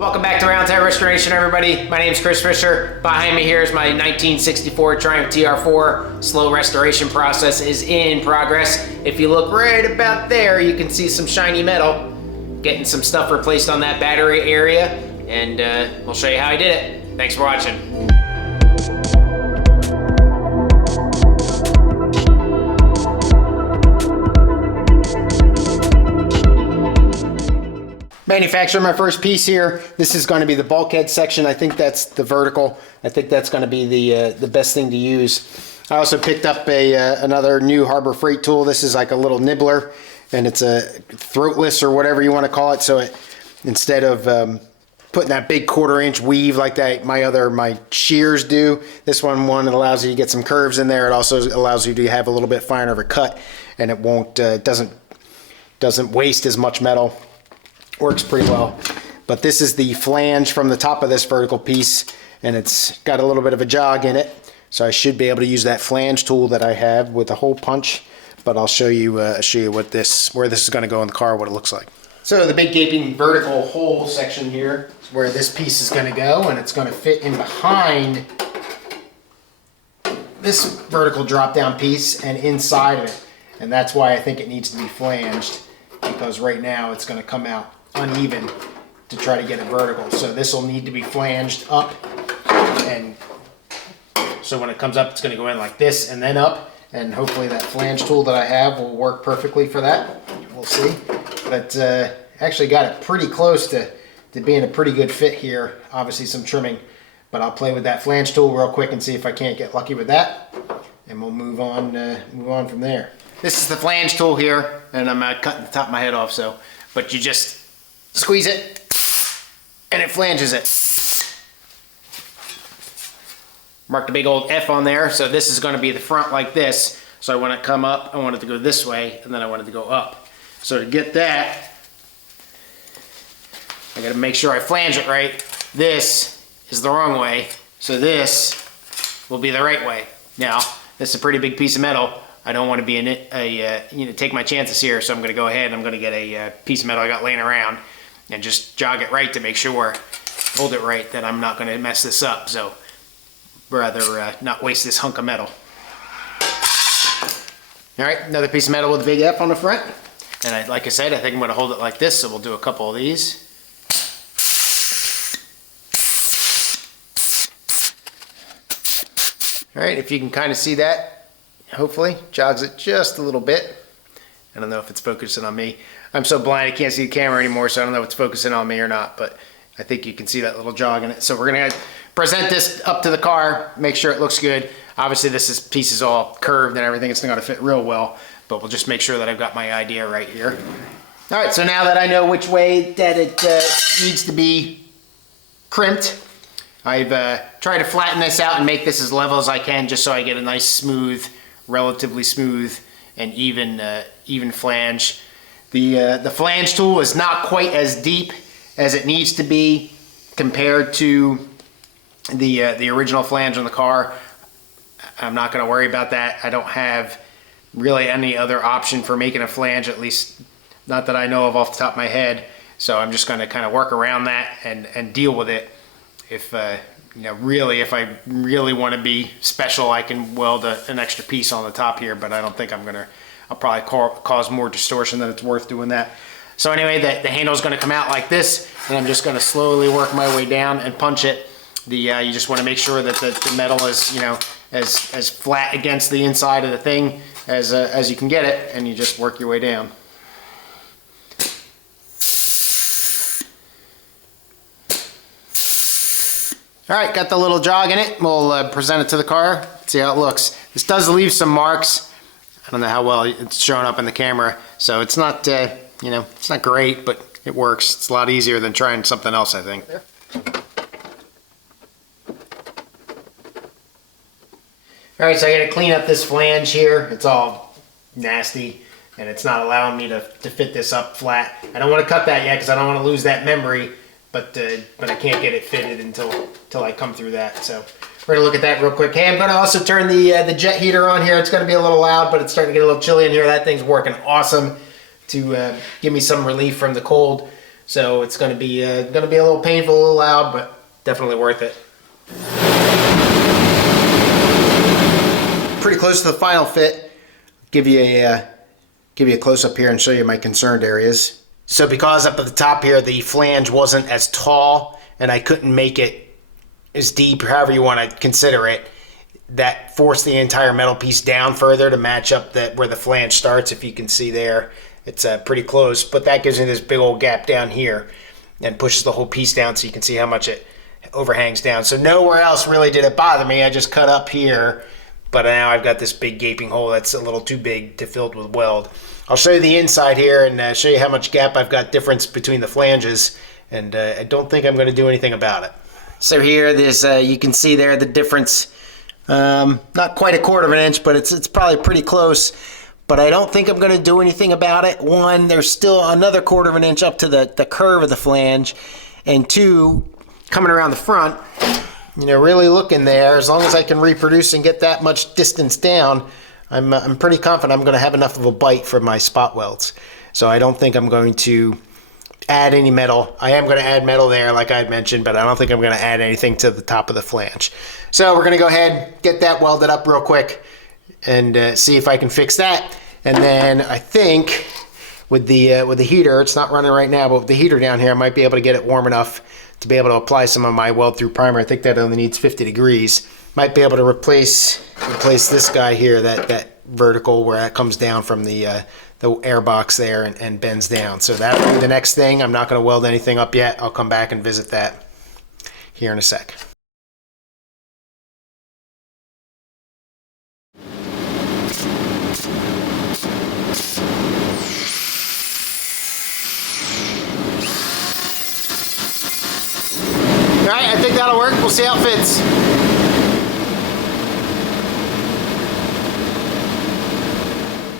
Welcome back to Roundtail Restoration, everybody. My name is Chris Fisher. Behind me here is my 1964 Triumph TR4. Slow restoration process is in progress. If you look right about there, you can see some shiny metal. Getting some stuff replaced on that battery area, and we'll show you how I did it. Thanks for watching. Manufacturing my first piece here. This is going to be the bulkhead section. I think that's the vertical. I think that's going to be the best thing to use. I also picked up another new Harbor Freight tool. This is like a little nibbler, and it's a throatless or whatever you want to call it. So instead of putting that big 1/4 inch weave like that my shears do, this one allows you to get some curves in there. It also allows you to have a little bit finer of a cut, and it won't doesn't waste as much metal. Works pretty well. But this is the flange from the top of this vertical piece, and it's got a little bit of a jog in it, so I should be able to use that flange tool that I have with a hole punch. But I'll show you where this is going to go in the car, what it looks like. So the big gaping vertical hole section here is where this piece is going to go, and it's going to fit in behind this vertical drop down piece and inside of it. And that's why I think it needs to be flanged, because right now it's going to come out uneven to try to get it vertical. So this will need to be flanged up, and so when it comes up it's going to go in like this and then up, and hopefully that flange tool that I have will work perfectly for that. We'll see. But actually got it pretty close to being a pretty good fit here. Obviously some trimming, but I'll play with that flange tool real quick and see if I can't get lucky with that, and we'll move on from there. This is the flange tool here, and I'm cutting the top of my head off, but you just squeeze it and it flanges it. Marked a big old F on there, so this is going to be the front like this. So when it come up, I want it to go this way, and then I want it to go up. So to get that, I got to make sure I flange it right. This is the wrong way, so this will be the right way. Now, this is a pretty big piece of metal. I don't want to be take my chances here, so I'm going to go ahead and I'm going to get a piece of metal I got laying around and just jog it right to make sure, hold it right, that I'm not going to mess this up. So rather not waste this hunk of metal. All right, another piece of metal with a big F on the front. And like I said, I think I'm going to hold it like this, so we'll do a couple of these. All right, if you can kind of see that, hopefully jogs it just a little bit. I don't know if it's focusing on me. I'm so blind I can't see the camera anymore, so I don't know if it's focusing on me or not, but I think you can see that little jog in it. So we're gonna present this up to the car, make sure it looks good. Obviously this piece is all curved and everything, it's not gonna fit real well, but we'll just make sure that I've got my idea right here. All right, so now that I know which way that it needs to be crimped, I've tried to flatten this out and make this as level as I can, just so I get a nice smooth, relatively smooth and even flange. The flange tool is not quite as deep as it needs to be compared to the original flange on the car. I'm not going to worry about that. I don't have really any other option for making a flange, at least not that I know of off the top of my head. So I'm just going to kind of work around that and deal with it. If really, if I really want to be special, I can weld an extra piece on the top here, but I don't think I'll probably cause more distortion than it's worth doing that. So anyway, the handle is going to come out like this, and I'm just going to slowly work my way down and punch it. You just want to make sure that the metal is as flat against the inside of the thing as you can get it, and you just work your way down. All right, got the little jog in it. We'll present it to the car, see how it looks. This does leave some marks. I don't know how well it's showing up in the camera, so it's not, it's not great, but it works. It's a lot easier than trying something else, I think. All right, so I got to clean up this flange here. It's all nasty, and it's not allowing me to fit this up flat. I don't want to cut that yet because I don't want to lose that memory. But I can't get it fitted until I come through that. So we're gonna look at that real quick. Hey, I'm gonna also turn the jet heater on here. It's gonna be a little loud, but it's starting to get a little chilly in here. That thing's working awesome to give me some relief from the cold. So it's going to be a little painful, a little loud, but definitely worth it. Pretty close to the final fit. Give you a close up here and show you my concerned areas. So because up at the top here the flange wasn't as tall and I couldn't make it as deep, however you want to consider it, that forced the entire metal piece down further to match up where the flange starts. If you can see there, it's pretty close, but that gives me this big old gap down here and pushes the whole piece down so you can see how much it overhangs down. So nowhere else really did it bother me. I just cut up here, but now I've got this big gaping hole that's a little too big to fill with weld. I'll show you the inside here and show you how much gap I've got difference between the flanges, and I don't think I'm going to do anything about it. So here, there's you can see there the difference. Not quite 1/4 inch, but it's probably pretty close. But I don't think I'm going to do anything about it. One, there's still another 1/4 inch up to the curve of the flange, and two, coming around the front, you know, really looking there, as long as I can reproduce and get that much distance down, I'm pretty confident I'm going to have enough of a bite for my spot welds. So I don't think I'm going to add any metal. I am going to add metal there, like I had mentioned, but I don't think I'm going to add anything to the top of the flange. So we're going to go ahead, get that welded up real quick, and see if I can fix that. And then I think with the heater, it's not running right now, but with the heater down here, I might be able to get it warm enough to be able to apply some of my weld through primer. I think that only needs 50 degrees. Might be able to replace this guy here, that vertical where that comes down from the airbox there and bends down. So that'll be the next thing. I'm not going to weld anything up yet. I'll come back and visit that here in a sec. All right, I think that'll work. We'll see how it fits.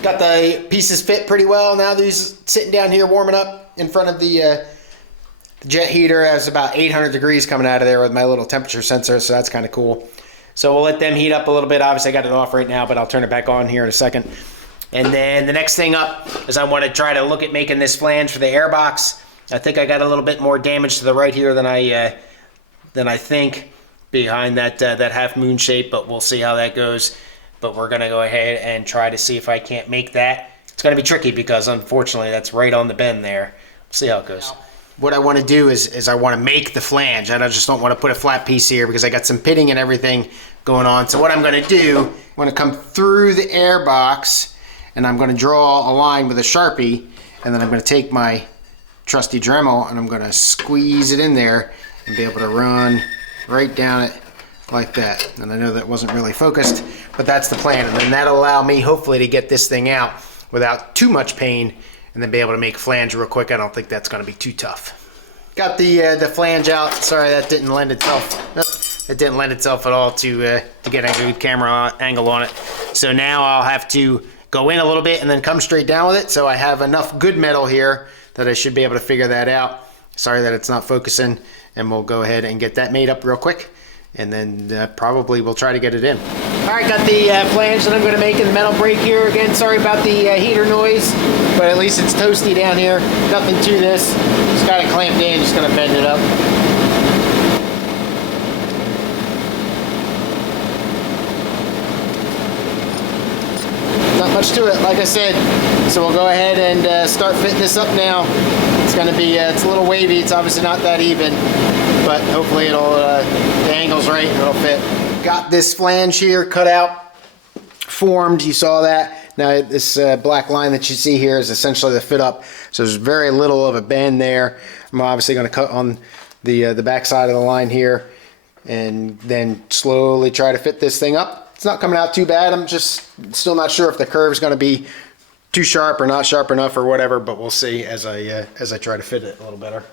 Got the pieces fit pretty well. Now these sitting down here warming up in front of the jet heater. Has about 800 degrees coming out of there with my little temperature sensor, so that's kind of cool. So we'll let them heat up a little bit. Obviously I got it off right now, but I'll turn it back on here in a second. And then the next thing up is I want to try to look at making this flange for the airbox. I think I got a little bit more damage to the right here than I think behind that half moon shape, but we'll see how that goes. But we're gonna go ahead and try to see if I can't make that. It's gonna be tricky because unfortunately that's right on the bend there. We'll see how it goes. What I want to do is I want to make the flange. I just don't want to put a flat piece here because I got some pitting and everything going on. So what I'm going to do, I'm going to come through the airbox and I'm going to draw a line with a Sharpie, and then I'm going to take my trusty Dremel and I'm going to squeeze it in there and be able to run right down it like that. And I know that wasn't really focused, but that's the plan. And then that'll allow me hopefully to get this thing out without too much pain and then be able to make flange real quick. I don't think that's going to be too tough. Got the flange out. Sorry, that didn't lend itself. It didn't lend itself at all to get a good camera angle on it. So now I'll have to go in a little bit and then come straight down with it. So I have enough good metal here that I should be able to figure that out. Sorry that it's not focusing, and we'll go ahead and get that made up real quick, and then probably we'll try to get it in. All right, got the flange that I'm going to make in the metal brake here. Again, sorry about the heater noise, but at least it's toasty down here. Nothing to this. Just got it clamped in, just going to bend it up. Not much to it, like I said. So we'll go ahead and start fitting this up now. It's going to be, it's a little wavy. It's obviously not that even, but hopefully it'll, the angle's right and it'll fit. Got this flange here cut out, formed, you saw that. Now this black line that you see here is essentially the fit up, so there's very little of a bend there. I'm obviously going to cut on the back side of the line here and then slowly try to fit this thing up. It's not coming out too bad. I'm just still not sure if the curve is going to be too sharp or not sharp enough or whatever, but we'll see as I try to fit it a little better.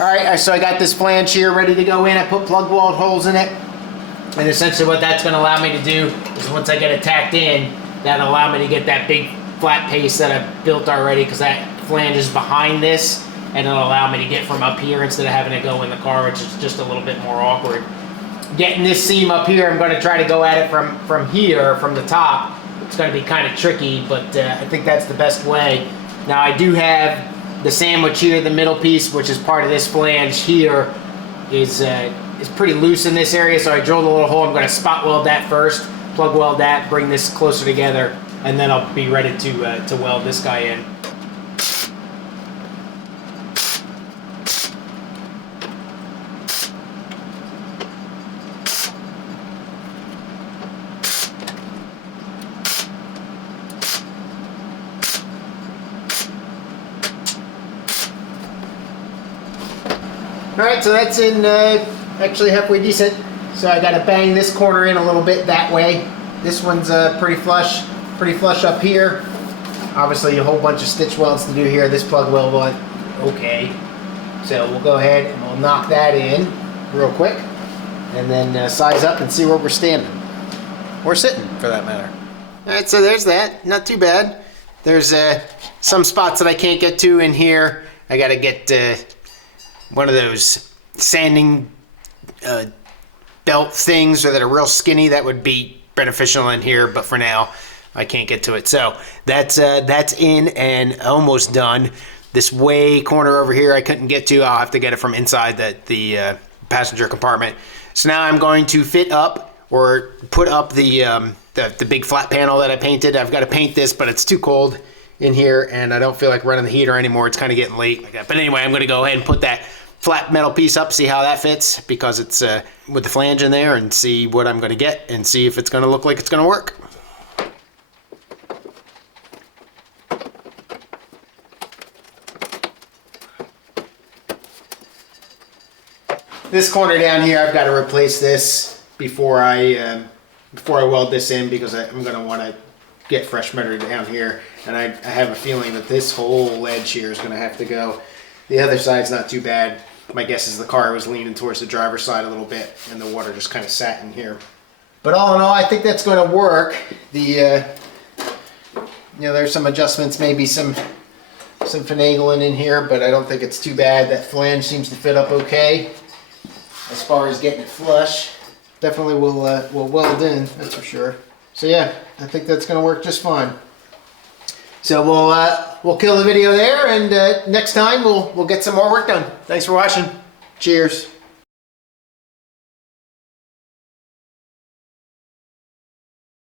All right, so I got this flange here ready to go in. I put plug weld holes in it, and essentially what that's going to allow me to do is once I get it tacked in, that'll allow me to get that big flat paste that I've built already, because that flange is behind this, and it'll allow me to get from up here instead of having to go in the car, which is just a little bit more awkward. Getting this seam up here, I'm going to try to go at it from here, from the top. It's going to be kind of tricky, but I think that's the best way. Now I do have the sandwich here, the middle piece, which is part of this flange here, is pretty loose in this area, so I drilled a little hole. I'm going to spot weld that first, plug weld that, bring this closer together, and then I'll be ready to weld this guy in. Alright, so that's in actually halfway decent. So I gotta bang this corner in a little bit that way. This one's pretty flush up here. Obviously a whole bunch of stitch welds to do here. This plug weld one, okay. So we'll go ahead and we'll knock that in real quick and then size up and see where we're standing. Or sitting, for that matter. Alright, so there's that. Not too bad. There's some spots that I can't get to in here. I gotta get one of those sanding belt things that are real skinny. That would be beneficial in here, but for now I can't get to it. So that's in and almost done. This way corner over here I couldn't get to. I'll have to get it from inside the passenger compartment. So now I'm going to fit up or put up the big flat panel that I painted. I've got to paint this, but it's too cold in here and I don't feel like running the heater anymore. It's kind of getting late. But anyway, I'm going to go ahead and put that flat metal piece up, see how that fits, because it's with the flange in there, and see what I'm going to get and see if it's going to look like it's going to work. This corner down here, I've got to replace this before I weld this in, because I'm going to want to get fresh metal down here, and I have a feeling that this whole edge here is going to have to go. The other side's not too bad. My guess is the car was leaning towards the driver's side a little bit and the water just kind of sat in here. But all in all, I think that's going to work. You know, there's some adjustments, maybe some finagling in here, but I don't think it's too bad. That flange seems to fit up okay as far as getting it flush. Definitely will weld in, that's for sure. So yeah, I think that's going to work just fine. So we'll kill the video there, and next time we'll get some more work done. Thanks for watching. Cheers.